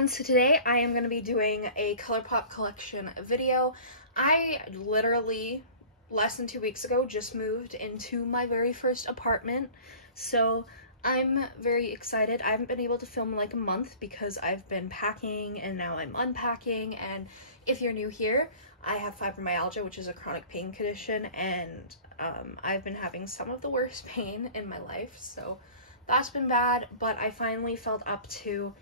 everyone, so today I am going to be doing a Colourpop collection video. I literally, less than 2 weeks ago, just moved into my very first apartment, so I'm very excited. I haven't been able to film in like a month because I've been packing and now I'm unpacking, and if you're new here, I have fibromyalgia, which is a chronic pain condition, and I've been having some of the worst pain in my life, so that's been bad, but I finally felt up to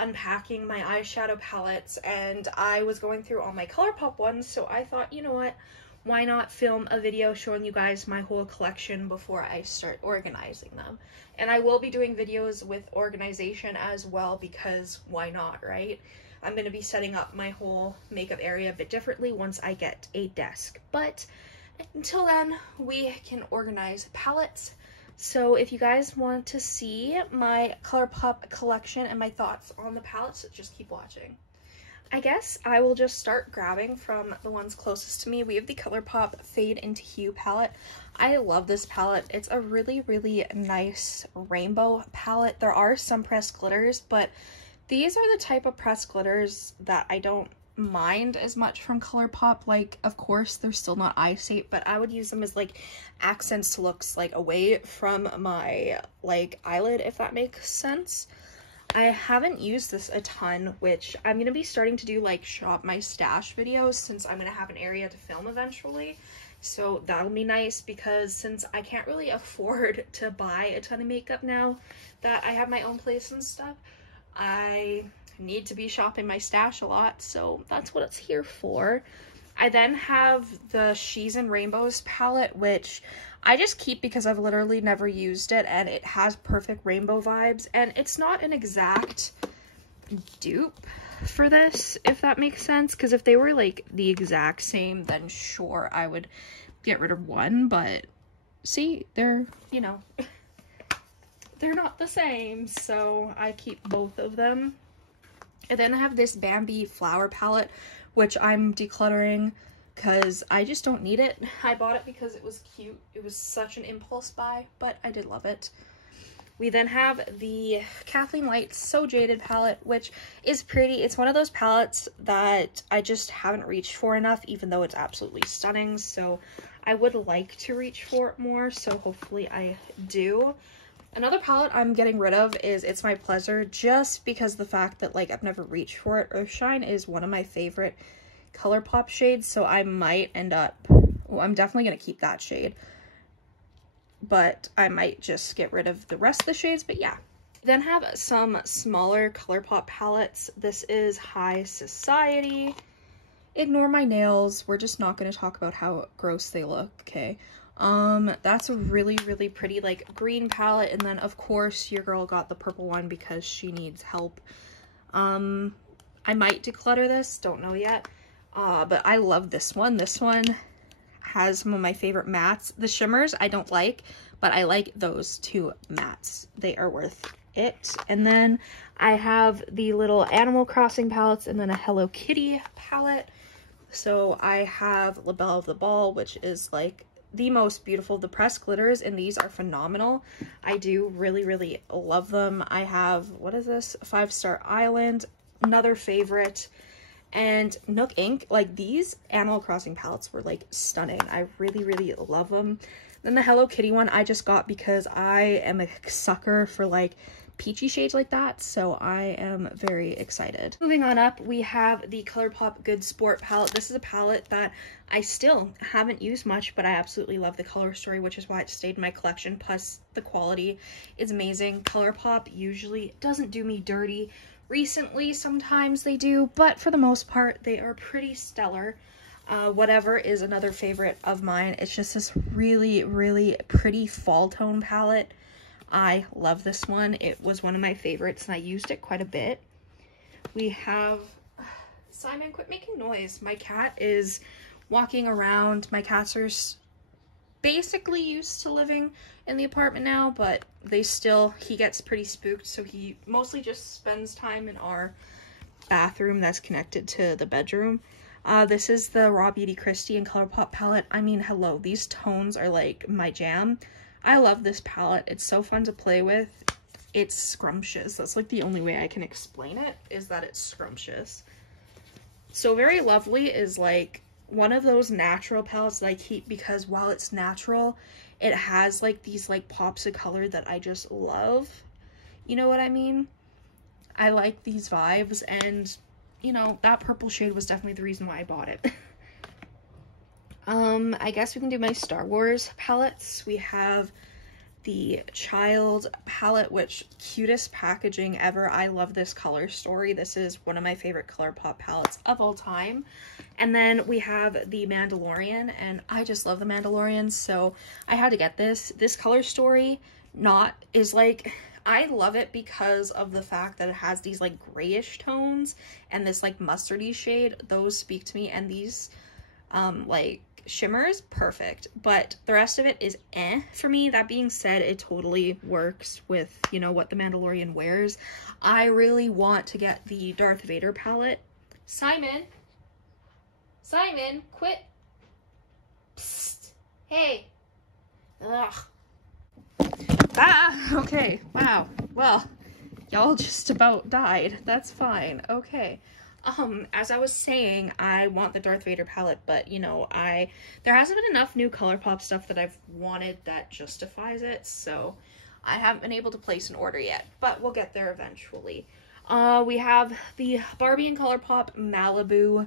unpacking my eyeshadow palettes, and I was going through all my Colourpop ones, so I thought, you know what, why not film a video showing you guys my whole collection before I start organizing them. And I will be doing videos with organization as well, because why not, right? I'm going to be setting up my whole makeup area a bit differently once I get a desk, but until then we can organize palettes. So if you guys want to see my Colourpop collection and my thoughts on the palettes, just keep watching. I guess I will just start grabbing from the ones closest to me. We have the Colourpop Fade into Hue palette. I love this palette. It's a really, really nice rainbow palette. There are some pressed glitters, but these are the type of pressed glitters that I don't mind as much from Colourpop. Like, of course they're still not eye safe, but I would use them as like accents to looks like away from my like eyelid, if that makes sense. I haven't used this a ton, which I'm gonna be starting to do like shop my stash videos since I'm gonna have an area to film eventually, so that'll be nice, because since I can't really afford to buy a ton of makeup now that I have my own place and stuff, I need to be shopping my stash a lot, so that's what it's here for. I then have the She's in Rainbows palette, which I just keep because I've literally never used it, and it has perfect rainbow vibes, and it's not an exact dupe for this, if that makes sense, because if they were like the exact same, then sure, I would get rid of one, but see, they're, you know, they're not the same, so I keep both of them. And then I have this Bambi Flower palette, which I'm decluttering because I just don't need it. I bought it because it was cute. It was such an impulse buy, but I did love it. We then have the Kathleenlights So Jaded palette, which is pretty. It's one of those palettes that I just haven't reached for enough, even though it's absolutely stunning. So I would like to reach for it more, so hopefully I do. Another palette I'm getting rid of is It's My Pleasure, just because the fact that like I've never reached for it. Earthshine is one of my favorite Colourpop shades, so I might end up, well, I'm definitely going to keep that shade, but I might just get rid of the rest of the shades, but yeah. Then have some smaller Colourpop palettes. This is High Society. Ignore my nails. We're just not going to talk about how gross they look, okay? That's a really, really pretty like green palette, and then of course your girl got the purple one because she needs help. I might declutter this, don't know yet, but I love this one. This one has some of my favorite mattes. The shimmers I don't like, but I like those two mattes. They are worth it. And then I have the little Animal Crossing palettes, and then a Hello Kitty palette. So I have La Belle of the Ball, which is like the most beautiful. The pressed glitters in these are phenomenal. I do really, really love them. I have, what is this? 5 Star Island, another favorite, and Nook Ink. Like, these Animal Crossing palettes were like stunning. I really, really love them. Then the Hello Kitty one I just got because I am a sucker for like peachy shades like that, so I am very excited. Moving on up, we have the Colourpop Good Sport palette. This is a palette that I still haven't used much, but I absolutely love the color story, which is why it stayed in my collection, plus the quality is amazing. Colourpop usually doesn't do me dirty. Recently, sometimes they do, but for the most part, they are pretty stellar. Whatever is another favorite of mine. It's just this really, really pretty fall tone palette. I love this one. It was one of my favorites, and I used it quite a bit. We have Simon, quit making noise. My cat is walking around. My cats are basically used to living in the apartment now, but he gets pretty spooked, so he mostly just spends time in our bathroom that's connected to the bedroom. This is the Raw Beauty Christie and Colourpop palette. I mean, hello, these tones are like my jam. I love this palette. It's so fun to play with. it's scrumptious. That's like the only way I can explain it, is that it's scrumptious. So Very Lovely is like one of those natural palettes that I keep because while it's natural, it has like these like pops of color that I just love. You know what I mean? I like these vibes, and you know, that purple shade was definitely the reason why I bought it. I guess we can do my Star Wars palettes. We have the Child palette, which cutest packaging ever. I love this color story. This is one of my favorite Colourpop palettes of all time. And then we have the Mandalorian, and I just love the Mandalorian, so I had to get this. This color story is like, I love it because of the fact that it has these like grayish tones and this like mustardy shade. Those speak to me, and these like shimmers, perfect, but the rest of it is for me. That being said, it totally works with, you know, what the Mandalorian wears. I really want to get the Darth Vader palette. Simon, quit. Psst. Hey. Ugh. Ah, okay, wow, well, y'all just about died. That's fine. Okay. As I was saying, I want the Darth Vader palette, but, you know, there hasn't been enough new Colourpop stuff that I've wanted that justifies it, so I haven't been able to place an order yet, but we'll get there eventually. We have the Barbie and Colourpop Malibu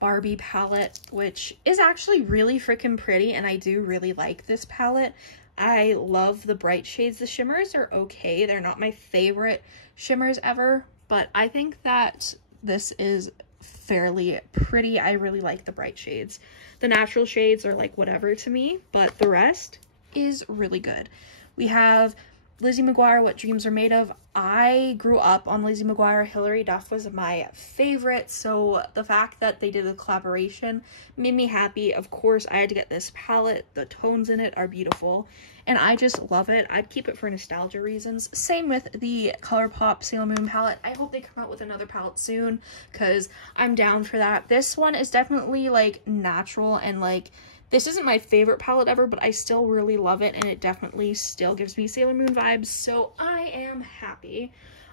Barbie palette, which is actually really freaking pretty, and I do really like this palette. I love the bright shades. The shimmers are okay. They're not my favorite shimmers ever, but I think that this is fairly pretty. I really like the bright shades. The natural shades are like whatever to me, but the rest is really good. We have Lizzie Mcguire, What Dreams Are Made Of. I grew up on Lizzie Mcguire. Hilary Duff was my favorite, so the fact that they did a collaboration made me happy. Of course, I had to get this palette. The tones in it are beautiful, and I just love it. I'd keep it for nostalgia reasons. Same with the Colourpop Sailor Moon palette. I hope they come out with another palette soon, because I'm down for that. This one is definitely, like, natural, and, like, this isn't my favorite palette ever, but I still really love it, and it definitely still gives me Sailor Moon vibes, so I am happy.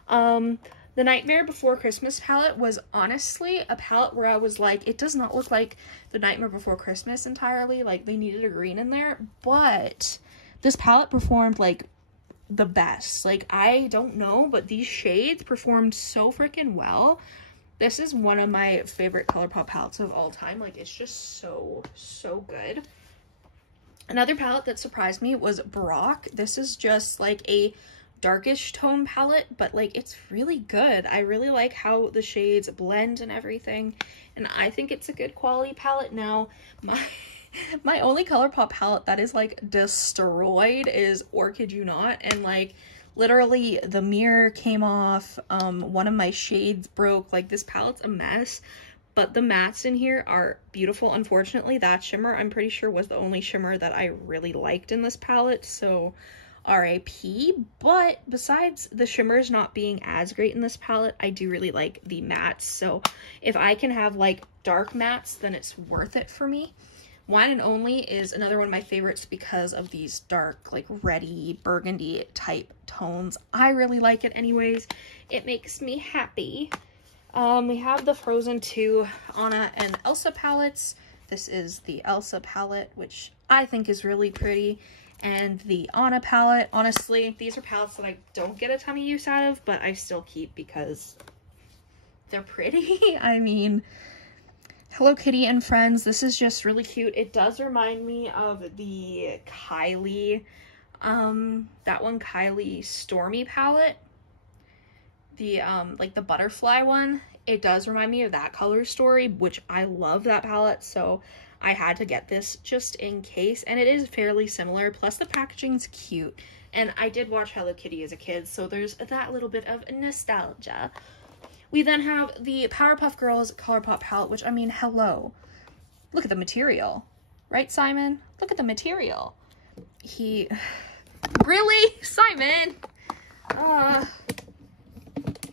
The Nightmare Before Christmas palette was honestly a palette where I was like, it does not look like the Nightmare Before Christmas entirely, like they needed a green in there, but this palette performed like the best. Like, I don't know, but these shades performed so freaking well. This is one of my favorite Colourpop palettes of all time. Like, it's just so, so good. Another palette that surprised me was Brock. This is just like a darkish tone palette, but like it's really good. I really like how the shades blend and everything, and I think it's a good quality palette. Now, my only Colourpop palette that is like destroyed is Orchid You Not, and like literally the mirror came off, one of my shades broke. Like, this palette's a mess, but the mattes in here are beautiful. Unfortunately, that shimmer, I'm pretty sure, was the only shimmer that I really liked in this palette, so RIP. But besides the shimmers not being as great in this palette, I do really like the mattes, so if I can have like dark mattes, then it's worth it for me. Wine and Only is another one of my favorites because of these dark, like reddy, burgundy type tones. I really like it anyways. It makes me happy. We have the Frozen 2 Anna and Elsa palettes. This is the Elsa palette, which I think is really pretty. And the Anna palette. Honestly, these are palettes that I don't get a ton of use out of, but I still keep because they're pretty. I mean, Hello Kitty and Friends, this is just really cute. It does remind me of the Kylie, that one Kylie Stormy palette. The, like the butterfly one. It does remind me of that color story, which I love that palette, so I had to get this just in case. And it is fairly similar, plus the packaging's cute. And I did watch Hello Kitty as a kid, so there's that little bit of nostalgia. We then have the Powerpuff Girls Colourpop palette, which, I mean, hello. Look at the material. Right, Simon? Look at the material. Really? Simon?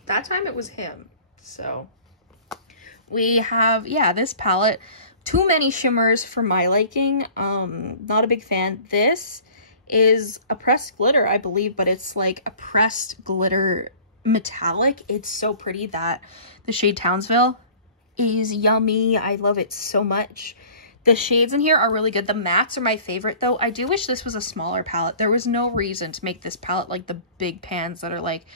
That time it was him. So, we have, yeah, this palette. Too many shimmers for my liking. Not a big fan. This is a pressed glitter, I believe, but it's like a pressed glitter metallic. It's so pretty. That the shade Townsville is yummy. I love it so much. The shades in here are really good. The mattes are my favorite, though. I do wish this was a smaller palette. There was no reason to make this palette like the big pans that are like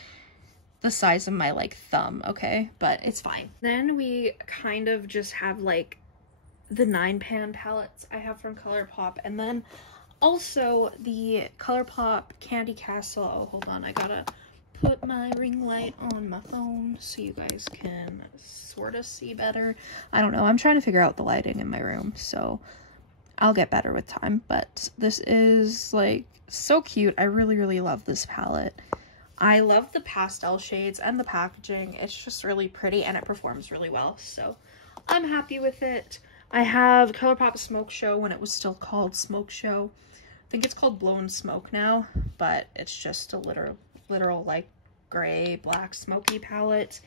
the size of my like thumb, okay? But it's fine. Then we kind of just have like the 9-pan palettes I have from Colourpop, and then also the Colourpop Candy Castle. Oh, hold on, I gotta put my ring light on my phone so you guys can sort of see better. I don't know, I'm trying to figure out the lighting in my room, so I'll get better with time. But this is like so cute. I really love this palette. I love the pastel shades and the packaging. It's just really pretty and it performs really well, so I'm happy with it. I have Colourpop Smoke Show when it was still called Smoke Show. I think it's called Blown Smoke now, but it's just a literal like gray black smoky palette.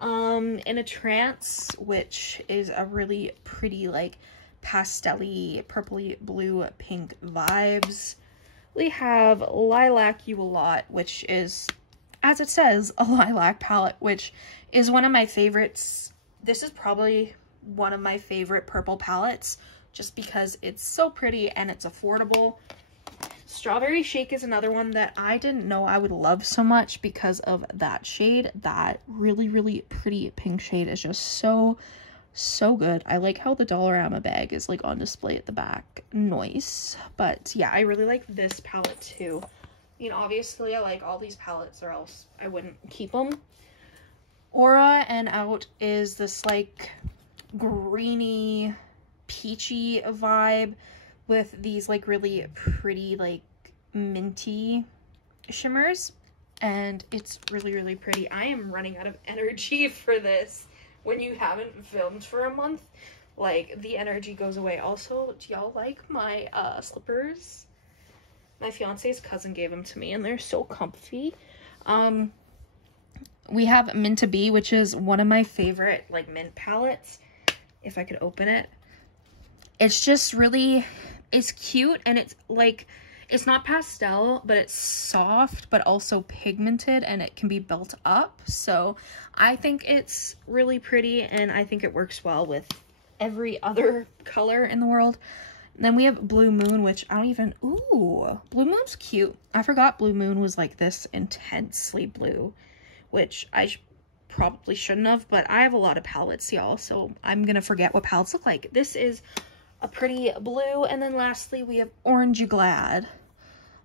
In a Trance, which is a really pretty like pastel-y purpley blue pink vibes. We have Lilac You A Lot, which is, as it says, a lilac palette, which is one of my favorites. This is probably one of my favorite purple palettes just because it's so pretty and it's affordable. Strawberry Shake is another one that I didn't know I would love so much because of that shade. That really pretty pink shade is just so good. I like how the Dollarama bag is like on display at the back. Nice. But yeah, I really like this palette too. I mean, obviously I like all these palettes or else I wouldn't keep them. Aura and Out is this like greeny peachy vibe with these like really pretty like minty shimmers, and it's really pretty. I am running out of energy for this. When you haven't filmed for a month, like the energy goes away. Also, do y'all like my slippers? My fiance's cousin gave them to me and they're so comfy. We have Mint Bee, which is one of my favorite like mint palettes. If I could open it. It's just really, it's cute and it's like, it's not pastel, but it's soft, but also pigmented and it can be built up. So I think it's really pretty and I think it works well with every other color in the world. And then we have Blue Moon, which I don't even, ooh, Blue Moon's cute. I forgot Blue Moon was like this intensely blue, which I probably shouldn't have, but I have a lot of palettes, y'all, so I'm gonna forget what palettes look like. This is a pretty blue. And then lastly, we have Orange You Glad.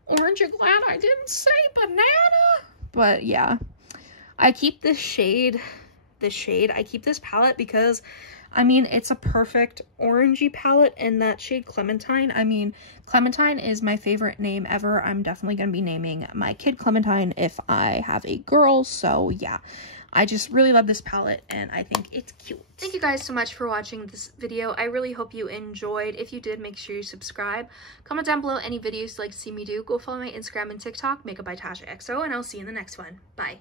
Orange You Glad, I didn't say banana. But yeah, I keep this shade, I keep this palette because, I mean, it's a perfect orangey palette in that shade Clementine. I mean, Clementine is my favorite name ever. I'm definitely going to be naming my kid Clementine if I have a girl. So yeah, I just really love this palette and I think it's cute. Thank you guys so much for watching this video. I really hope you enjoyed. If you did, make sure you subscribe. Comment down below any videos you'd like to see me do. Go follow my Instagram and TikTok, Makeup by TASHA XO, and I'll see you in the next one. Bye.